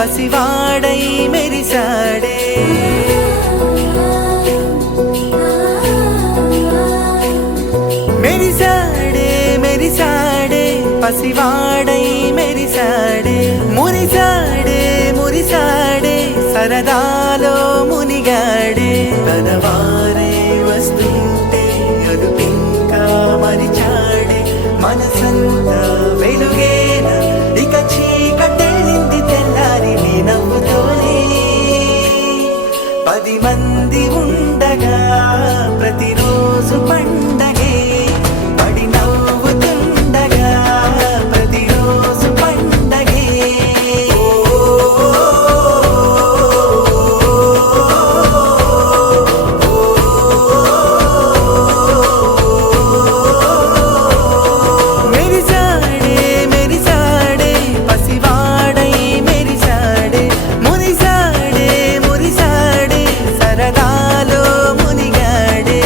పసివాడై మెరిసాడే మెరిసాడే మెరిసాడే పసివాడై మెరిసాడే మురిసాడే మురిసాడే సరదాలో మునిగాడే తనవారే వస్తుంటే అదుపింకా మరిచాడే మనసంతా వెలుగేన ఇక చీకటెళ్ళింది తెల్లారి నీ నవ్వుతోనే 10 మంది ఉండగా ప్రతిరోజు పండగే పడి నవ్వుతుండగా ప్రతిరోజు పండగే మెరిసాడే మెరిసాడే పసివాడై మెరిసాడే మురిసాడే మురిసాడే సరదాలో మునిగాడే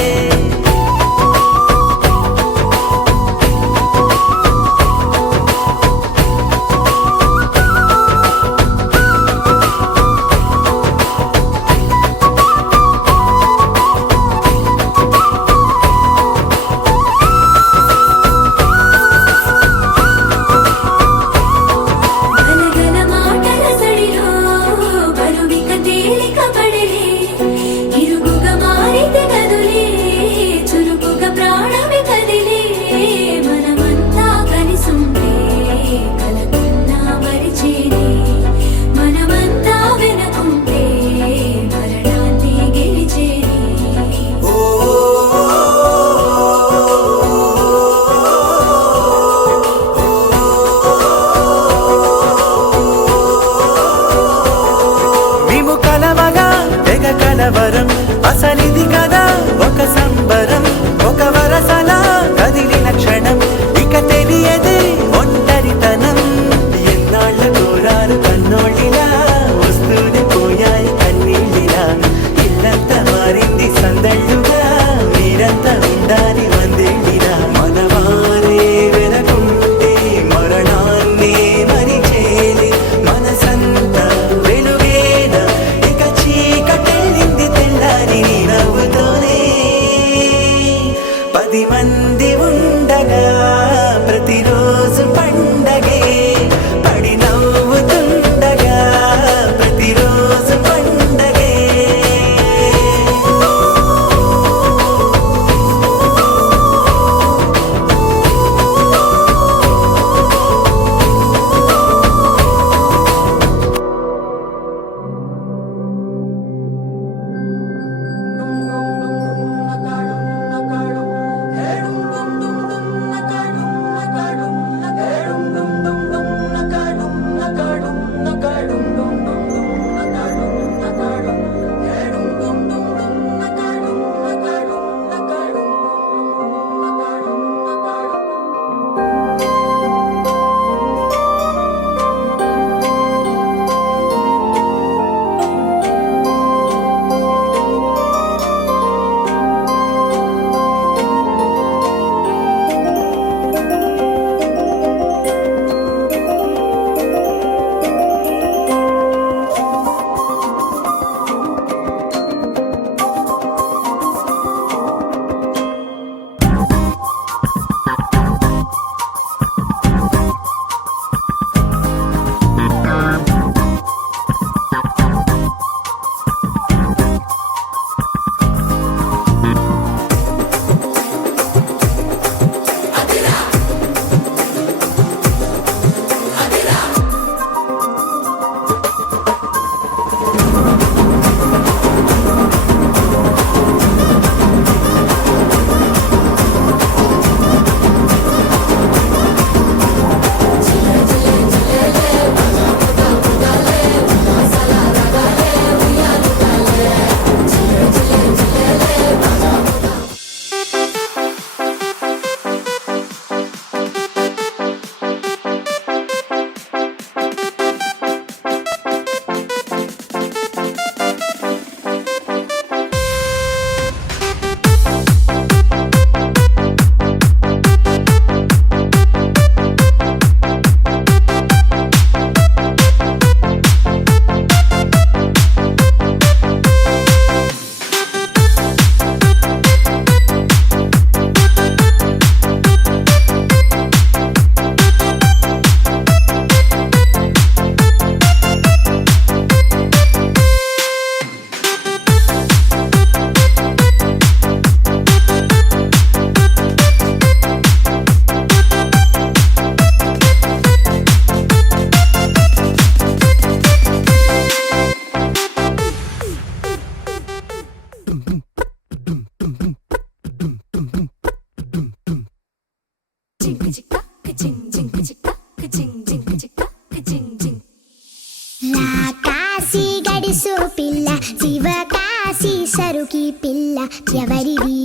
కాశీ గడిసు పిల్ల శివ కాశీ సరుకి పిల్ల ఎవరిది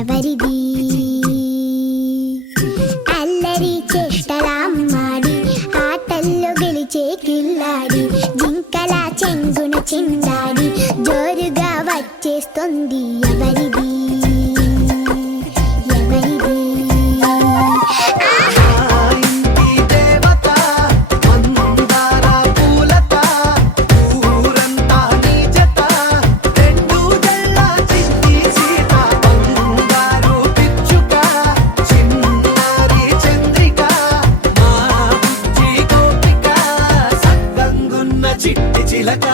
ఎవరిది అల్లరి చేష్టలామ్మాడి ఆటల్లో గెలిచే కిల్లాడి జింకల చెంగున చిందాడి జోరుగా వచ్చేస్తుంది ఎవరిది ఎవరిది ఇంటి దేవత మందార పూలత ఊరంతా నీ జత రెండు జల్ల చిట్టి సీత బంగారు పిచ్చుక చిన్నారి చంద్రిక మా బుజ్జి గోపిక సగ్గంగున్న చిట్టి చిలక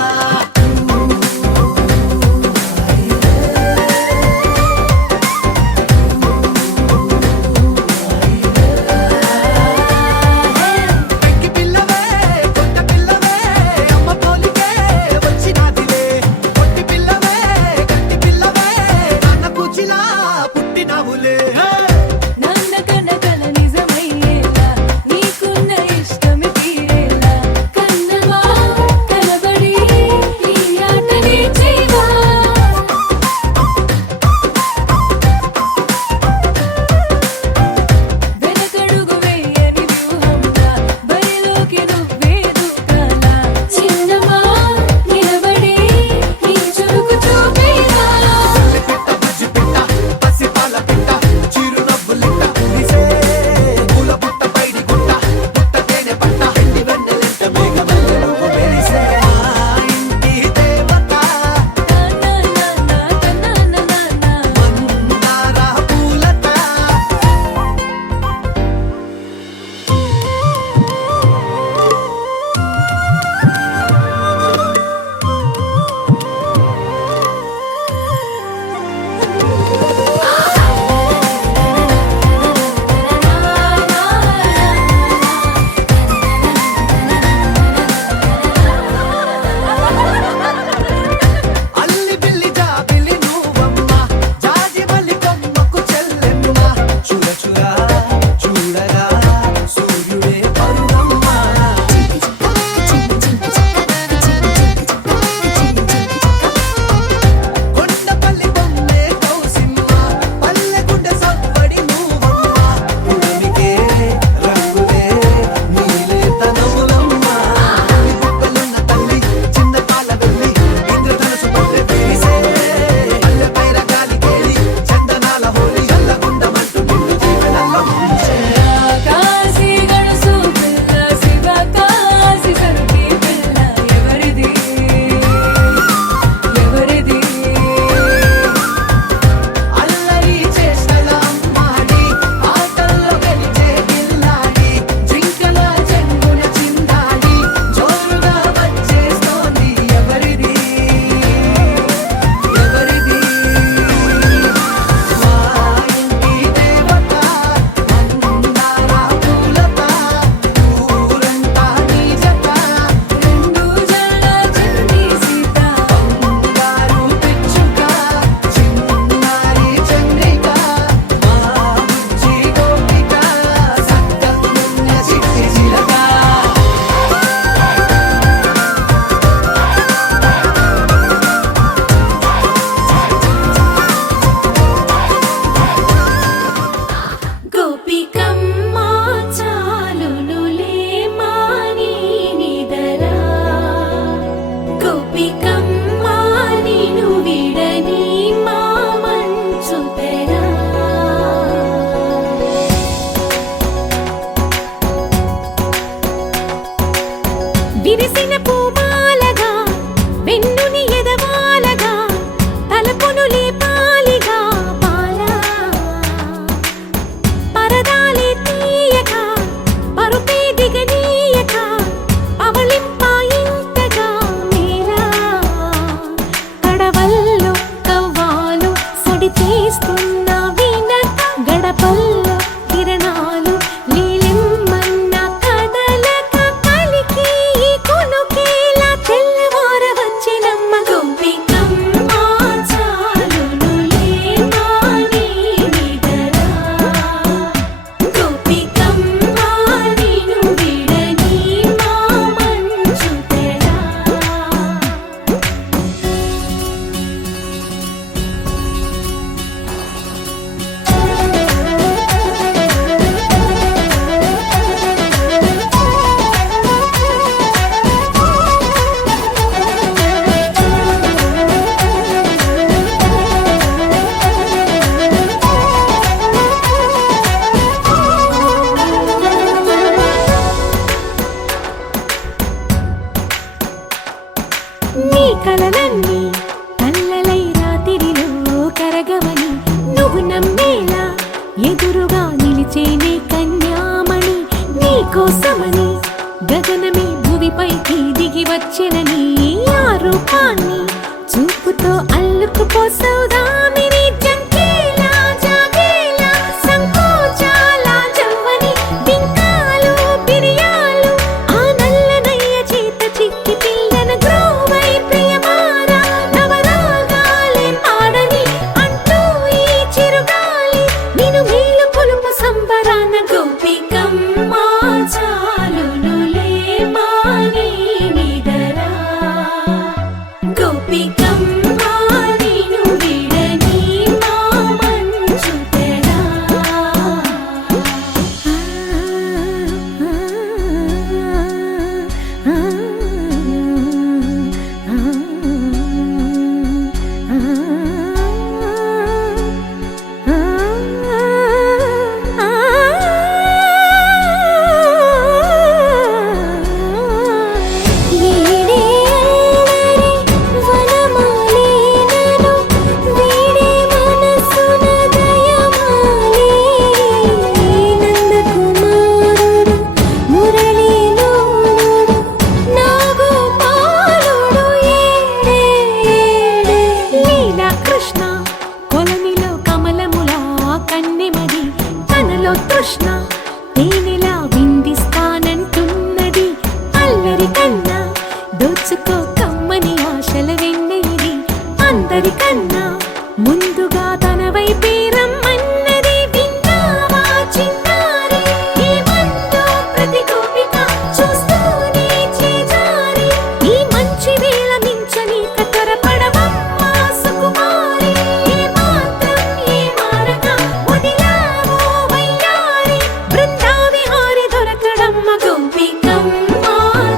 కోసమని గగనమే భూమిపైకి దిగి వచ్చినని ఆ రూపాన్ని చూపుతో అల్లుకుపోసౌదామిని జంకేలా జాగేలా సంకోచాల జవ్వని బింకాలు బిరియాలు ఆ నల్లనయ్య చేత చిక్కి పిల్లన గ్రోవై ప్రియమారా నవరాగాలే పాడని అంటూ ఈ చిరుగాలి నిన్ను మేలు కొలుపు సంబరాన గోపికమ్మ చాలునులే మాని నిదరా గోపికమ్మ నిన్ను విడని మా మంచు తెరా కృష్ణ కొలనిలో కమలములా కన్నెమది తనలో తృష్ణ తేనెలా విందిస్తానంటున్నది అల్లరి కన్నా దోచుకో కమ్మని ఆశల వెన్నెయిది అందరికన్నా ముందుగా తన వైపే రమ్మన్నది విన్నావా చిన్నారి ఏమందో ప్రతి గోపిక చూస్తూనే చేజారి ఈ మంచి వేళ మించని కతరపడవమ్మా సుకుమారి ఏ మాత్రం ఏ మారక వదిలావో వయ్యారి బృందావిహారి దొరకడమ్మ గోపికమ్మ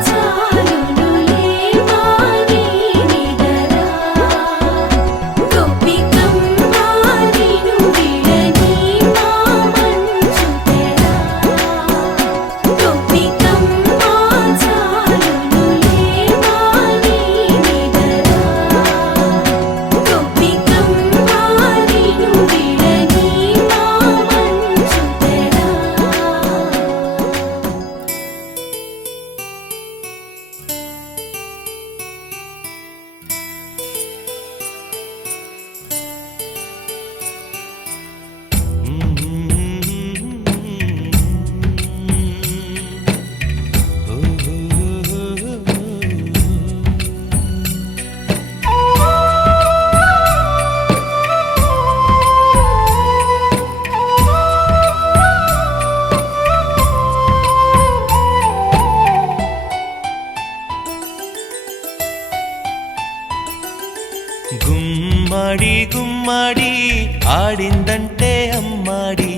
చాలునులే మాని నిదరా గోపికమ్మ నిన్ను విడని మా మంచు తెరా గోపికమ్మ చాలునులే మాని నిదరా గోపికమ్మ నిన్ను విడని మా మంచు తెరా గుమ్మడి గుమ్మడి ఆడిందంటే అమ్మాడి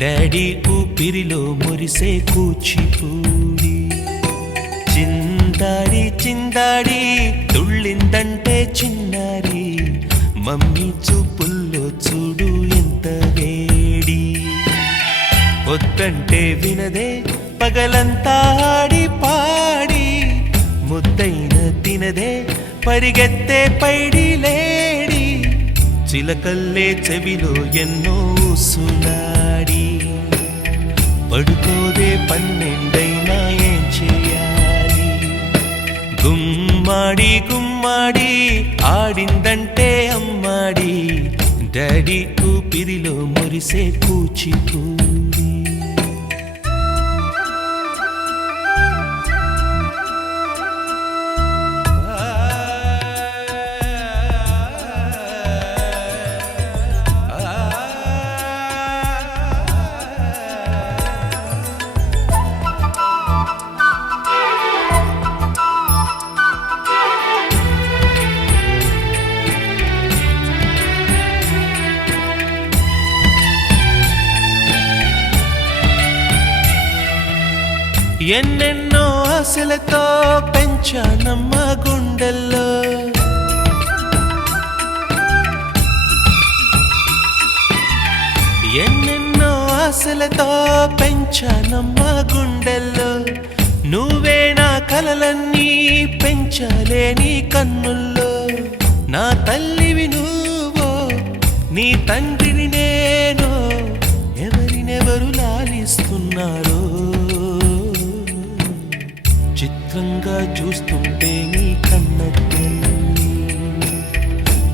డాడీ ఊపిరిలో మురిసే కూచిపూడి చిందాడి చిందాడి తుళ్ళిందంటే చిన్నారి మమ్మీ చూపుల్లో చూడు ఎంత వేడి వద్దంటే వినదే పగలంతా ఆడి పాడి ముద్దైన తినదే పరిగెత్తే పైడి లేడి చిలకల్లే చెవిలో ఎన్నో సులాడి పడుకోదే పన్నెండైనా ఏం చేయాలి గుమ్మాడి గుమ్మాడి ఆడిందంటే అమ్మాడి డాడీ ఊపిరిలో మురిసే కూచిపూడి ఎన్నెన్నో ఆశలతో పెంచానమ్మ గుండెల్లో ఎన్నెన్నో ఆశలతో పెంచానమ్మ గుండెల్లో నువ్వే నా కలలన్నీ పెంచాలే నీ కన్నుల్లో నా తల్లివి నువ్వో నీ తండ్రిని నేను ఎవరినెవరు లాలిస్తున్నారో చిత్రంగా చూస్తుంటే నీ కన్నెల్లి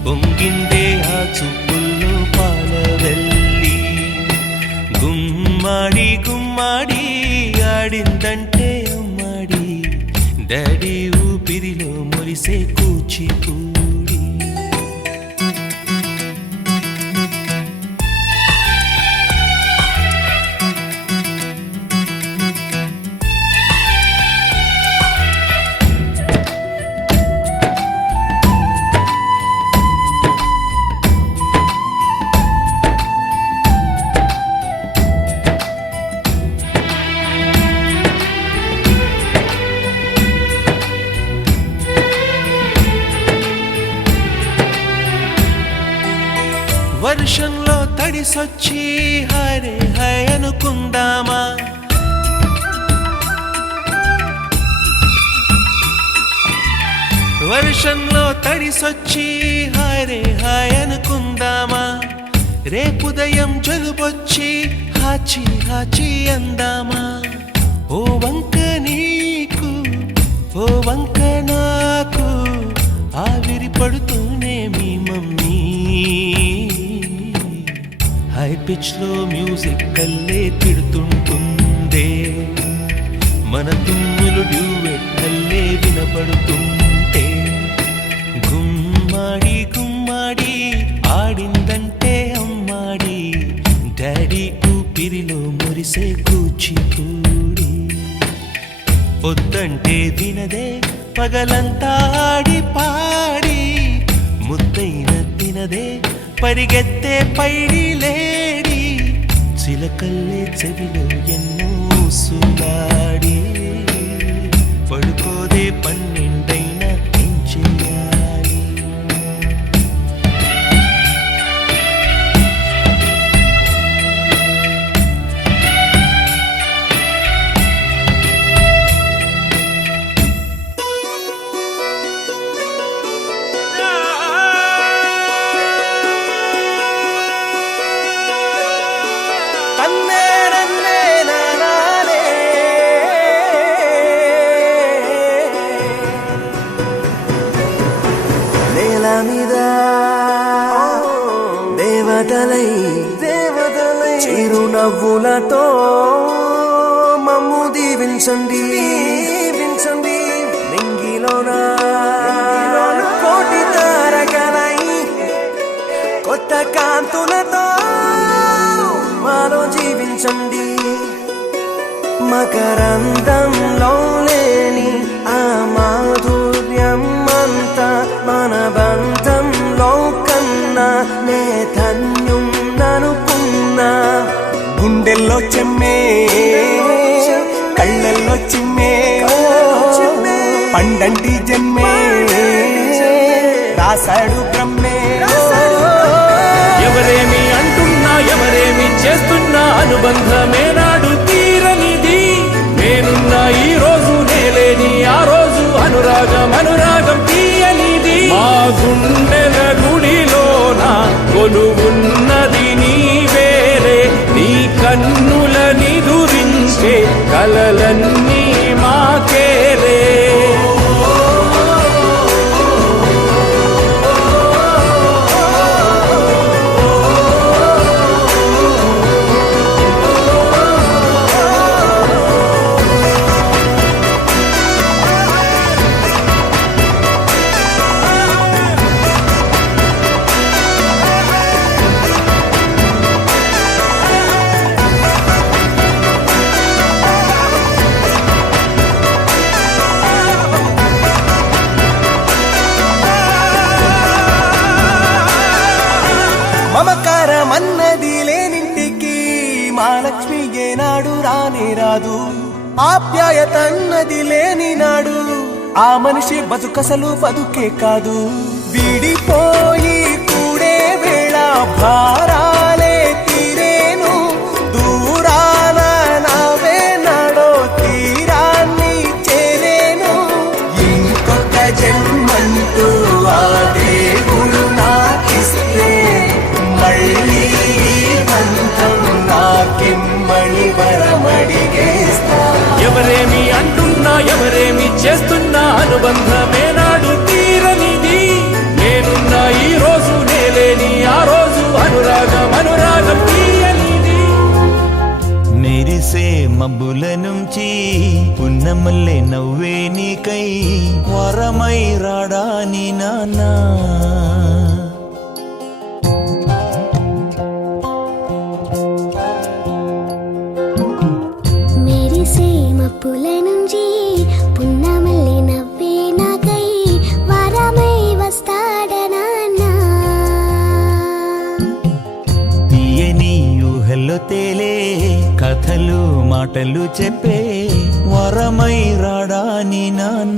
పొంగిందే ఆ చూపుల్లో పాలవెల్లి గుమ్మాడి గుమ్మాడి ఆడిందంటే అమ్మాడి డాడీ ఊపిరిలో మురిసే కూచిపూడి వర్షంలో తడిసొచ్చి హరే హై అనుకుందామా వర్షంలో తడిసొచ్చి హరే హై అనుకుందామా రేపుదయం జలుబొచ్చి హాచి హాచి అందామా ఓ వంక నీకు ఓ వంక నాకు ఆవిరి పడుతూనే మీ మమ్మీ హై పిచ్ లో మ్యూజిక్ కల్లే తిడుతుంటుందే మన తుమ్ములు డ్యూయెట్ కల్లే వినపడుతుంటే గుమ్మాడి గుమ్మాడి ఆడిందంటే అమ్మాడి డాడీ ఊపిరిలో మురిసే కూచిపూడి పొద్దంటే వినదే పగలంతా ఆడి పాడి ముద్దైన తినదే పరిగెత్తే పైడి లేడి చిలకల్లే చెవిలో ఎన్నో సులాడి పడుకోదే పన్నెండైనా ఏం చెయ్యాలి నేల మీద దేవతలై చిరునవ్వులతో మమ్ము దీవించండి నింగిలోన కోటి తారకలై కొత్త కాంతులతో మాలో జీవించండి మకరందంలో లేని ఆ మాధుర్యం అంతా మన బంధంలో కన్నా నే ధన్యం ననుకున్నా గుండెల్లో చెమ్మే కళ్ళల్లో చిమ్మే పండంటి జన్మే రాశాడు బ్రహ్మే ఎవరేమి అంటున్నా ఎవరేమి చేస్తున్నా అనుబంధమే నాడు తీరనిది నేనున్నా ఈ రోజు నేలేని ఆ రోజు అనురాగం తీయనిది మా గుండెల గుడిలోన కొలువున్నది నీవేరే నీ కన్నుల నిదురించే కలలన్నీ మాకేరే మమకారమన్నది లేనింటికి మహాలక్ష్మి ఏనాడు రానే రాదు ఆప్యాయతన్నది లేని నాడు ఆ మనిషి బతుకసలు బతుకే కాదు విడిపోయి కూడే వేళ భారాలే తీరేను దూరాన నావే నాడో తీరాన్ని చేరేను ఇంకొక జన్మంటూ ఆ దేవుడు నాకిస్తే మళ్ళీ బంధం నాకిమ్మని వరమడిగేస్తా ఎవరేమి అంటున్నా ఎవరేమి చేస్తున్నా అనుబంధమే నాడు తీరనిది నేనున్నా ఈ రోజు నేలేని ఆ రోజు అనురాగం అనురాగం తీయనిది మెరిసే మబ్బుల నుంచి పున్నమల్లె నవ్వే నీకై వరమై రాడాని నాన్నా మెరిసే మప్పుల నుంచి పున్నమల్లి నవ్వే నాకై వరమై వస్తాడనాన్నా తీయని ఊహల్లో తేలే కథలు మాటలు చెప్పే వరమై రాడాని నాన్న